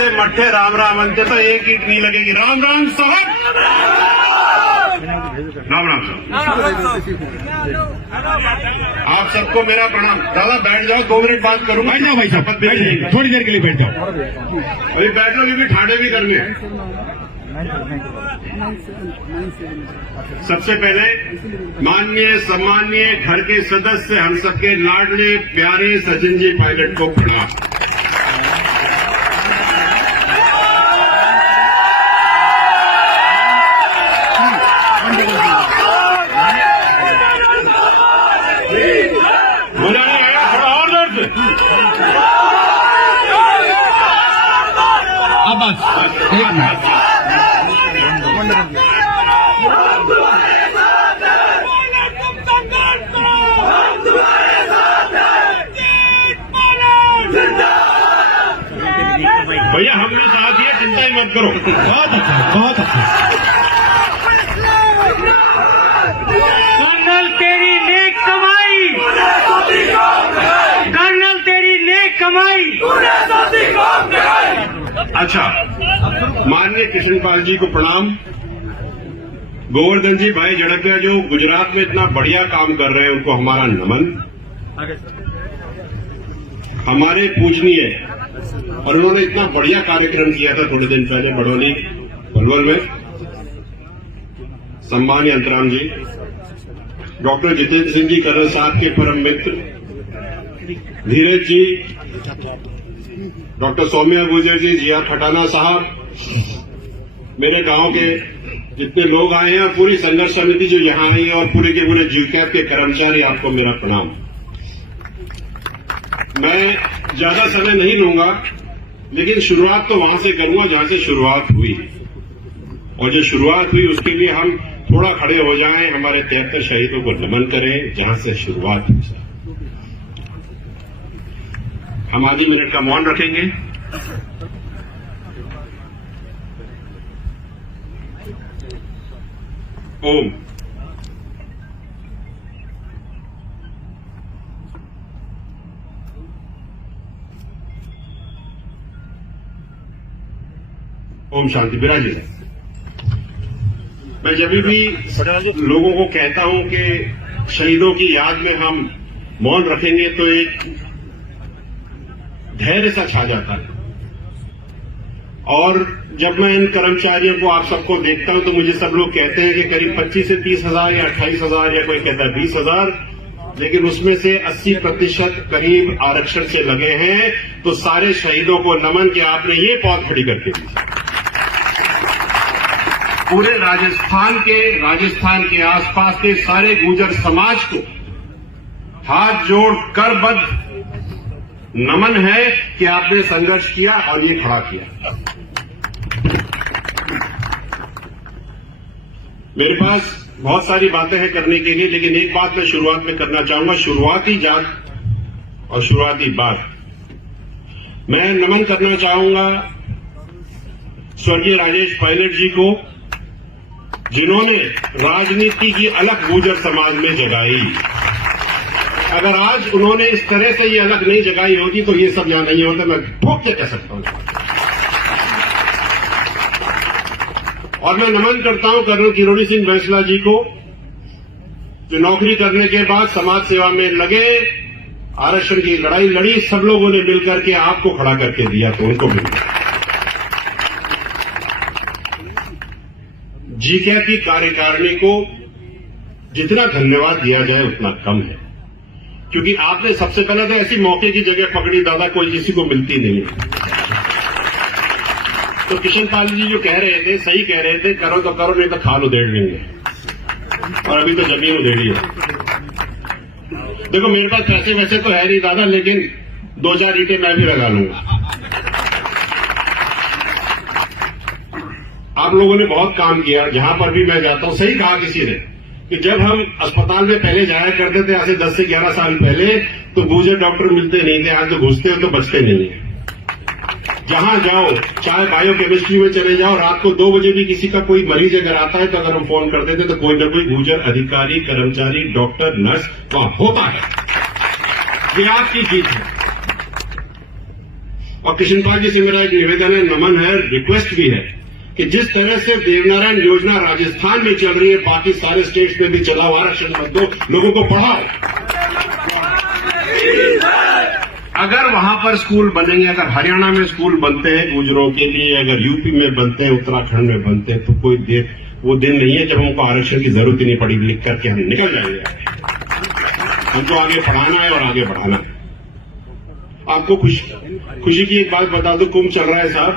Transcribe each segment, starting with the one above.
ऐसे मट्ठे राम राम अंते तो एक ईंट नहीं लगेगी। राम राम साहब, राम राम साहब। आप सबको मेरा प्रणाम। दादा बैठ जाओ, 2 मिनट बात करूंगा। बैठ जाओ भाई साहब, बैठ जाइए, थोड़ी देर के लिए बैठ जाओ। अभी बैठ लो, क्योंकि ठाणे भी करने हैं। सबसे पहले माननीय सम्माननीय घर के सदस्य, हम सबके लाडले प्यारे सचिन जी पायलट को प्रणाम। मजा नहीं आया? थोड़ा और जोर से। अब बस एक मिनट। भैया हमने साथ दिया, चिंता ही मत करो। बहुत अच्छा, बहुत अच्छा। कर्नल तेरी नेक कमाई, कर्नल तेरी नेक कमाई। अच्छा, माननीय कृष्णपाल जी को प्रणाम। गोवर्धन जी भाई जड़पिया जो गुजरात में इतना बढ़िया काम कर रहे हैं, उनको हमारा नमन। हमारे पूजनीय, और उन्होंने इतना बढ़िया कार्यक्रम किया था थोड़े दिन पहले बड़ौली पलवल में। सम्मानीय अंतराम जी, डॉक्टर जितेंद्र सिंह जी कर्नल साहब के परम मित्र, धीरज जी, डॉक्टर सौम्या गुर्जर जी, जिया खटाना साहब, मेरे गांव के जितने लोग आए हैं और पूरी संघर्ष समिति जो यहां आई है, और पूरे के पूरे जीवकैप के कर्मचारी, आपको मेरा प्रणाम। मैं ज्यादा समय नहीं लूंगा, लेकिन शुरुआत तो वहां से करूंगा जहां से शुरुआत हुई, और जो शुरुआत हुई उसके लिए हम थोड़ा खड़े हो जाएं, हमारे 73 शहीदों को नमन करें जहां से शुरुआत हुई। हम आधी मिनट का मौन रखेंगे। ओम। ओम शांति। विराजित। मैं जब भी लोगों को कहता हूं कि शहीदों की याद में हम मौन रखेंगे, तो एक धैर्य सा छा जाता है। और जब मैं इन कर्मचारियों को, आप सबको देखता हूं, तो मुझे सब लोग कहते हैं कि करीब 25 से 30 हजार या 28 हजार, या कोई कहता है 20 हजार, लेकिन उसमें से 80% करीब आरक्षण से लगे हैं। तो सारे शहीदों को नमन कि आपने ये पौध खड़ी करके दी। पूरे राजस्थान के आसपास के सारे गुर्जर समाज को हाथ जोड़ करबद्ध नमन है कि आपने संघर्ष किया और ये खड़ा किया। मेरे पास बहुत सारी बातें हैं करने के लिए, लेकिन एक बात मैं शुरुआत में करना चाहूंगा। शुरुआती जात और शुरुआती बात, मैं नमन करना चाहूंगा स्वर्गीय राजेश पायलट जी को, जिन्होंने राजनीति की अलग गुर्जर समाज में जगाई। अगर आज उन्होंने इस तरह से ये अलग नहीं जगाई होती तो ये सब यहां नहीं होता, मैं ठोक के कह सकता हूं। और मैं नमन करता हूं कर्नल किरोड़ी सिंह बैंसला जी को, जो नौकरी करने के बाद समाज सेवा में लगे, आरक्षण की लड़ाई लड़ी, सब लोगों ने मिलकर के आपको खड़ा करके दिया, तो उनको मिल गया। जीकैप की कार्यकारिणी को जितना धन्यवाद दिया जाए उतना कम है, क्योंकि आपने सबसे पहले तो ऐसी मौके की जगह पकड़ी दादा, कोई किसी को मिलती नहीं है। तो कृष्णपाल जी जो कह रहे थे, सही कह रहे थे, करो तो करो, नहीं तो खाल उधेड़ लेंगे। और अभी तो जमीन उधेड़ी है। देखो मेरे पास पैसे वैसे तो है नहीं दादा, लेकिन 2-4 ईंटें मैं भी लगा लूंगा। आप लोगों ने बहुत काम किया, जहां पर भी मैं जाता हूं। सही कहा किसी ने कि जब हम अस्पताल में पहले जाया करते थे, आज से 10 से 11 साल पहले, तो गुर्जर डॉक्टर मिलते नहीं थे। आज तो घुसते हो तो बचते नहीं है। जहां जाओ, चाहे बायोकेमिस्ट्री में चले जाओ, रात को 2 बजे भी किसी का कोई मरीज अगर आता है, तो अगर हम फोन करते थे तो कोई न कोई गुर्जर अधिकारी, कर्मचारी, डॉक्टर, नर्स वहां होता है। ये आपकी जीत है। और कृष्णपाल जी से मेरा एक निवेदन है, नमन है, रिक्वेस्ट भी है कि जिस तरह से देवनारायण योजना राजस्थान में चल रही है, बाकी सारे स्टेट्स में भी चलाओ, आरक्षण मत दो, लोगों को पढ़ाओ। अगर वहां पर स्कूल बनेंगे, अगर हरियाणा में स्कूल बनते हैं गुजरों के लिए, अगर यूपी में बनते हैं, उत्तराखंड में बनते हैं, तो कोई वो दिन नहीं है जब हमको आरक्षण की जरूरत ही नहीं पड़ी, लिख करके हम निकल जाएंगे। हमको आगे पढ़ाना है और आगे बढ़ाना है। आपको खुशी की एक बात बता दो, कुंभ चल रहा है साहब,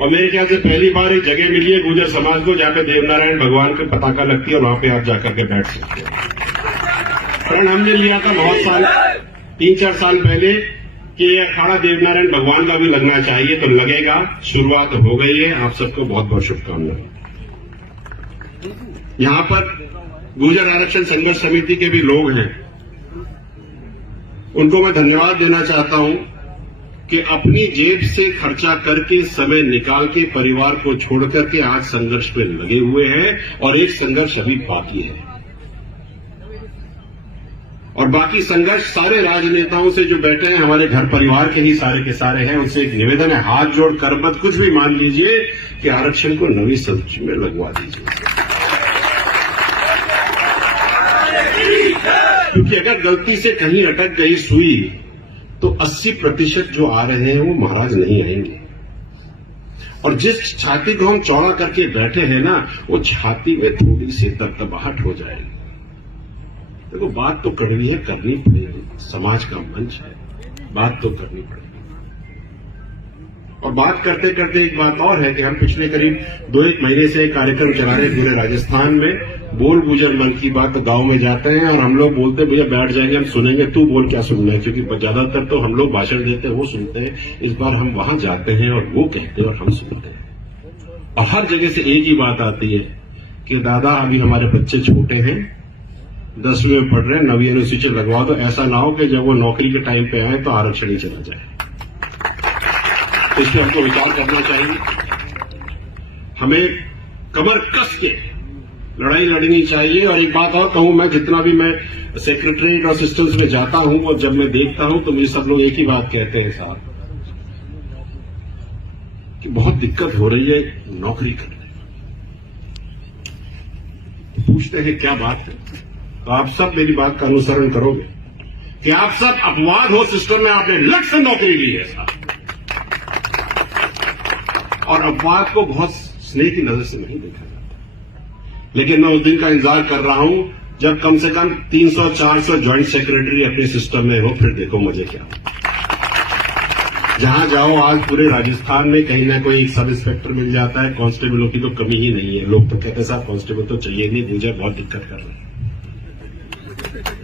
और मेरे ख्याल से पहली बार एक जगह मिली है गुर्जर समाज को जहां पे देवनारायण भगवान की पताका लगती है और वहां पे आप जाकर के बैठ सकते हैं। प्रण हमने लिया था बहुत साल, 3-4 साल पहले कि ये अखाड़ा देवनारायण भगवान का भी लगना चाहिए, तो लगेगा, शुरुआत हो गई है। आप सबको बहुत बहुत शुभकामनाएं। यहां पर गुर्जर आरक्षण संघर्ष समिति के भी लोग हैं, उनको मैं धन्यवाद देना चाहता हूं कि अपनी जेब से खर्चा करके, समय निकाल के, परिवार को छोड़ करके आज संघर्ष में लगे हुए हैं, और एक संघर्ष अभी बाकी है। और बाकी संघर्ष सारे राजनेताओं से जो बैठे हैं, हमारे घर परिवार के ही सारे के सारे हैं, उनसे एक निवेदन है, हाथ जोड़ कर मत कुछ भी मान लीजिए कि आरक्षण को नवी सूची में लगवा दीजिए। क्योंकि अगर गलती से कहीं अटक गई सुई तो 80% जो आ रहे हैं वो महाराज नहीं आएंगे। और जिस छाती को हम चौड़ा करके बैठे हैं ना, वो छाती में थोड़ी सी दबदबाहट हो जाएगी। देखो, बात तो कड़वी है, करनी पड़ेगी, समाज का मंच है, बात तो करनी पड़ेगी। और बात करते करते एक बात और है कि हम पिछले करीब 2-1 महीने से एक कार्यक्रम चला रहे पूरे राजस्थान में, बोल गुजर मन की बात। तो गांव में जाते हैं और हम लोग बोलते हैं भैया बैठ जाएंगे, हम सुनेंगे, तू बोल क्या सुनना है, क्योंकि ज्यादातर तो हम लोग भाषण देते हैं, वो सुनते हैं। इस बार हम वहां जाते हैं और वो कहते हैं और हम सुनते हैं। और हर जगह से एक ही बात आती है कि दादा अभी हमारे बच्चे छोटे हैं, 10वीं में पढ़ रहे हैं, 9वीं अनुसूची लगवा दो, ऐसा ना हो कि जब वो नौकरी के टाइम पे आए तो आरक्षण ही चला जाए। इस पर हमको विचार करना चाहिए, हमें कमर कस के लड़ाई लड़नी चाहिए। और एक बात और कहूं, मैं जितना भी मैं सेक्रेटरीट और सिस्टम्स में जाता हूं और जब मैं देखता हूं तो मुझे सब लोग एक ही बात कहते हैं साहब कि बहुत दिक्कत हो रही है नौकरी करने। पूछते हैं क्या बात है, तो आप सब मेरी बात का अनुसरण करोगे कि आप सब अपवाद हो सिस्टम में, आपने लट से नौकरी ली है साहब। और अपवाद को बहुत स्नेह की नजर से नहीं देखा जाता, लेकिन मैं उस दिन का इंतजार कर रहा हूं जब कम से कम 300-400 ज्वाइंट सेक्रेटरी अपने सिस्टम में हो, फिर देखो मुझे क्या। जहां जाओ आज पूरे राजस्थान में कहीं ना कोई एक सब इंस्पेक्टर मिल जाता है, कांस्टेबलों की तो कमी ही नहीं है। लोग तो कहते हैं साहब कांस्टेबल तो चाहिए नहीं, मुझे बहुत दिक्कत कर रहे हैं।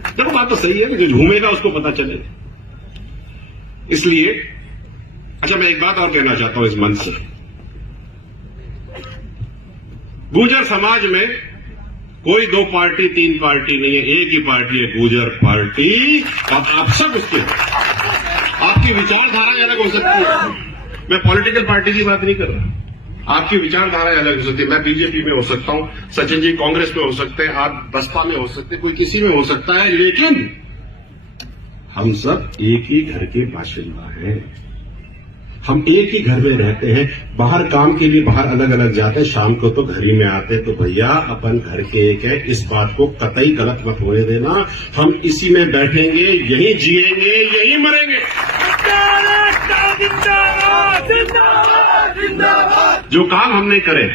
देखो बात तो सही है कि जो घूमेगा उसको पता चले। इसलिए अच्छा, मैं एक बात और कहना चाहता हूं इस मंच से, गुर्जर समाज में कोई 2 पार्टी 3 पार्टी नहीं है, एक ही पार्टी है, गुर्जर पार्टी। और आप सब उसके, आपकी विचारधारा अलग हो सकती है, मैं पॉलिटिकल पार्टी की बात नहीं कर रहा, आपकी विचारधारा अलग हो सकती है। मैं बीजेपी में हो सकता हूं, सचिन जी कांग्रेस में हो सकते हैं, आप बसपा में हो सकते हैं, कोई किसी में हो सकता है, लेकिन हम सब एक ही घर के बाशिंदा हैं। हम एक ही घर में रहते हैं, बाहर काम के लिए बाहर अलग अलग जाते हैं, शाम को तो घर ही में आते हैं। तो भैया अपन घर के एक है, इस बात को कतई गलत मत होने देना। हम इसी में बैठेंगे, यही जिएंगे, यही मरेंगे। जो काम हमने करे,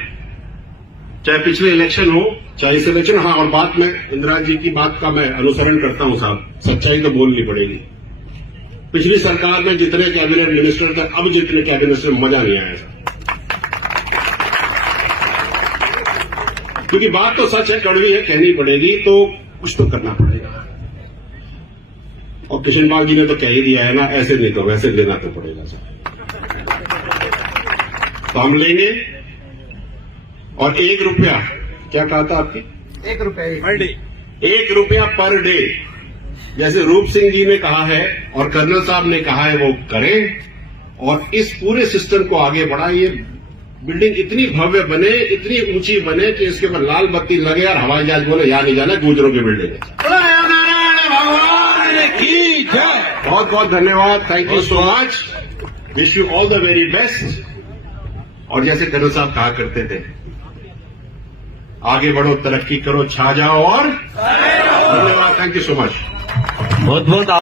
चाहे पिछले इलेक्शन हो चाहे इस इलेक्शन, हाँ, और बात में इंदिरा जी की बात का मैं अनुसरण करता हूं साहब, सच्चाई तो बोलनी पड़ेगी। पिछली सरकार में जितने कैबिनेट मिनिस्टर थे, अब जितने कैबिनेट में मजा नहीं आया साहब, क्योंकि बात तो सच है, कड़वी है, कहनी पड़ेगी, तो कुछ तो करना पड़ेगा। और कृष्णपाल जी ने तो कह ही दिया है ना, ऐसे नहीं तो वैसे लेना तो पड़ेगा साहब। तो हम लेंगे। और 1 रुपया, क्या कहा था आपकी, 1 रुपया पर डे, 1 रुपया पर डे, जैसे रूप सिंह जी ने कहा है और कर्नल साहब ने कहा है, वो करें और इस पूरे सिस्टम को आगे बढ़ाइए। बिल्डिंग इतनी भव्य बने, इतनी ऊंची बने कि इसके ऊपर लाल बत्ती लगे और हवाई जहाज बोले यहाँ नहीं जाना, गुजरों की बिल्डिंग है। बहुत बहुत धन्यवाद, thank you so much. Wish you all the very best. और जैसे कर्नल साहब कहा करते थे, आगे बढ़ो, तरक्की करो, छा जाओ और धन्यवाद। Thank you so much. बहुत बहुत